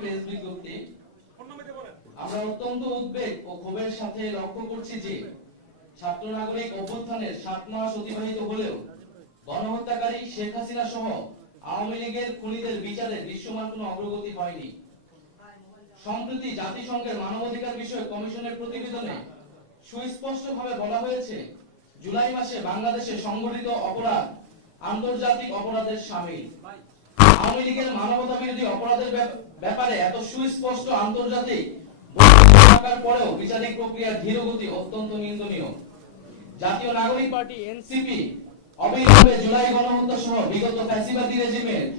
Press বিজ্ঞপ্তি আমরা অত্যন্ত উদ্বেগ ও ক্ষোভের সাথে লক্ষ্য করছি যে ছাত্র নাগরিক অভ্যুত্থানের সাত মাস অতিবাহিত হলেও গণহত্যাকারী শেখ হাসিনা সহ আওয়ামী লীগের খুনিদের বিচারে দৃশ্যমান কোনো অগ্রগতি হয়নি। সম্প্রতি জাতিসংঘের মানবাধিকার বিষয়ক কমিশনের প্রতিবেদনে সুস্পষ্টভাবে বলা হয়েছে জুলাই মাসে বাংলাদেশে সংঘটিত অপরাধ আন্তর্জাতিক অপরাধের সামিল। আওয়ামী লীগের অপরাধের ব্যাপারে এত সুস্পষ্ট আন্তর্জাতিক বিচারিক ধীরগতি অত্যন্ত নিন্দনীয়। জাতীয়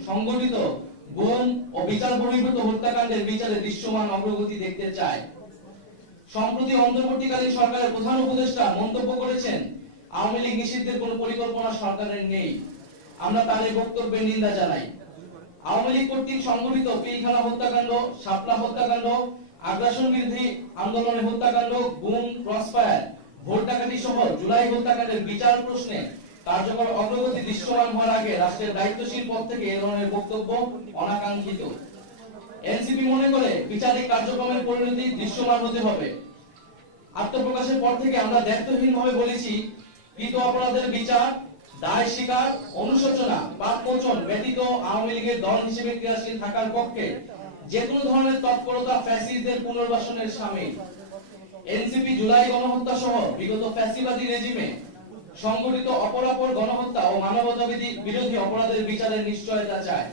সংগঠিত হত্যাকাণ্ডের বিচারে দৃশ্যমান অগ্রগতি দেখতে চায়। সম্প্রতি সরকারের প্রধান উপদেষ্টা মন্তব্য করেছেন, আওয়ামী লীগ নিষিদ্ধের কোনো পরিকল্পনা সরকারের নেই। আমরা এই বক্তব্যের নিন্দা জানাই। আওয়ামী লীগ কর্তৃক সংগঠিত পিলখানা হত্যাকাণ্ড, শাপলা হত্যাকাণ্ড, আগ্রাসন বিরোধী আন্দোলনের হত্যাকাণ্ড, গুম, ক্রসফায়ার, ভোট ডাকাতি সহ জুলাই হত্যাকাণ্ডের বিচার প্রশ্নে কার্যকর অগ্রগতি দৃশ্যমান হওয়ার আগে রাষ্ট্রের দায়িত্বশীল পদ থেকে এ ধরনের বক্তব্য অনাকাঙ্ক্ষিত। এনসিপি মনে করে বিচারিক কার্যক্রমের পরিণতি দৃশ্যমান হতে হবে। আত্মপ্রকাশের পর থেকে আমরা দায়িত্বহীন ভাবে বলেছি, কৃত অপরাধের বিচার দায় স্বীকার, অনুশোচনা পাপ মোচন ব্যতীত আওয়ামী লীগের দল হিসেবে ক্রিয়াশীল থাকার পক্ষে যে কোনো ধরনের তৎপরতা ফ্যাসিস্টদের পুনর্বাসনের সামিল। এনসিপি জুলাই গণহত্যা সহ বিগত ফ্যাসিবাদী রেজিমে সংগঠিত অপরাপর গণহত্যা ও মানবতা বিরোধী অপরাধের বিচারের নিশ্চয়তা চায়।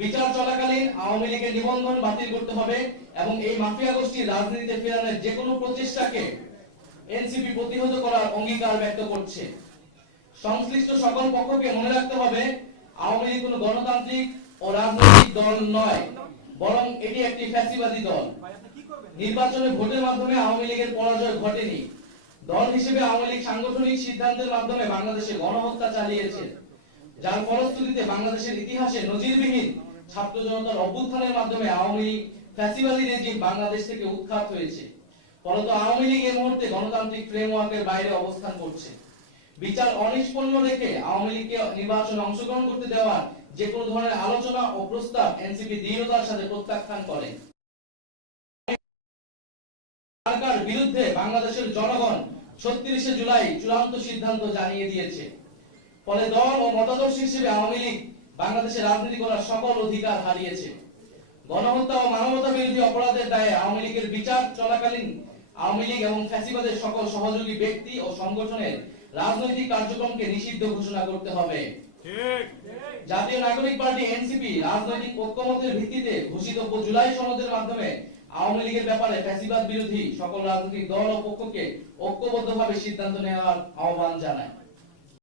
বিচার চলাকালীন আওয়ামী লীগের নিবন্ধন বাতিল করতে হবে এবং এই মাফিয়া গোষ্ঠীর রাজনীতিতে ফেরানোর যে কোনো প্রচেষ্টাকে এনসিপি প্রতিহত করার অঙ্গীকার ব্যক্ত করছে। সংশ্লিষ্ট সকল পক্ষকে মনে রাখতে হবে, আওয়ামী লীগ কোনো গণতান্ত্রিক ও রাজনৈতিক দল নয়, বরং এটি একটি ফ্যাসিবাদী দল। নির্বাচনে ভোটের মাধ্যমে আওয়ামী লীগের পরাজয় ঘটেনি। দল হিসেবে আওয়ামী লীগ সাংগঠনিক সিদ্ধান্তের মাধ্যমে বাংলাদেশে গণহত্যা চালিয়েছে। যার ফলশ্রুতিতে বাংলাদেশের ইতিহাসে নজিরবিহীন ছাত্র জনতার অভ্যুত্থানের মাধ্যমে আওয়ামী লীগ ফ্যাসিবাদী রেজিম বাংলাদেশ থেকে উৎখাত হয়েছে। ফলত আওয়ামী লীগ এই মুহূর্তে গণতান্ত্রিক ফ্রেমওয়ার্কের বাইরে অবস্থান করছে। বিচার অনিষ্পন্ন রেখে আওয়ামী লীগকে নির্বাচনে অংশগ্রহণ করতে দেওয়ার যে কোনো ধরনের আলোচনা ও প্রস্তাব এনসিপি দৃঢ়তার সাথে প্রত্যাখ্যান করে। সরকার বিরুদ্ধে বাংলাদেশের জনগণ ছত্রিশে জুলাই চূড়ান্ত সিদ্ধান্ত জানিয়ে দিয়েছে। ফলে দল ও মতাদর্শ হিসেবে আওয়ামী লীগ বাংলাদেশে রাজনীতি করার সকল অধিকার হারিয়েছে। গণহত্যা ও মানবতা বিরোধী অপরাধের দায়ে আওয়ামী লীগের বিচার চলাকালীন আওয়ামী লীগ এবং ফ্যাসিবাদের সকল সহযোগী ব্যক্তি ও সংগঠনের রাজনৈতিক কার্যক্রমকে নিষিদ্ধ ঘোষণা করতে হবে। জাতীয় নাগরিক পার্টি এনসিপি রাজনৈতিক ঐক্যমতের ভিত্তিতে ঘোষিত জুলাই সনদের মাধ্যমে আওয়ামী লীগের ব্যাপারে ফ্যাসিবাদ বিরোধী সকল রাজনৈতিক দল ও পক্ষকে ঐক্যবদ্ধভাবে সিদ্ধান্ত নেওয়ার আহ্বান জানায়।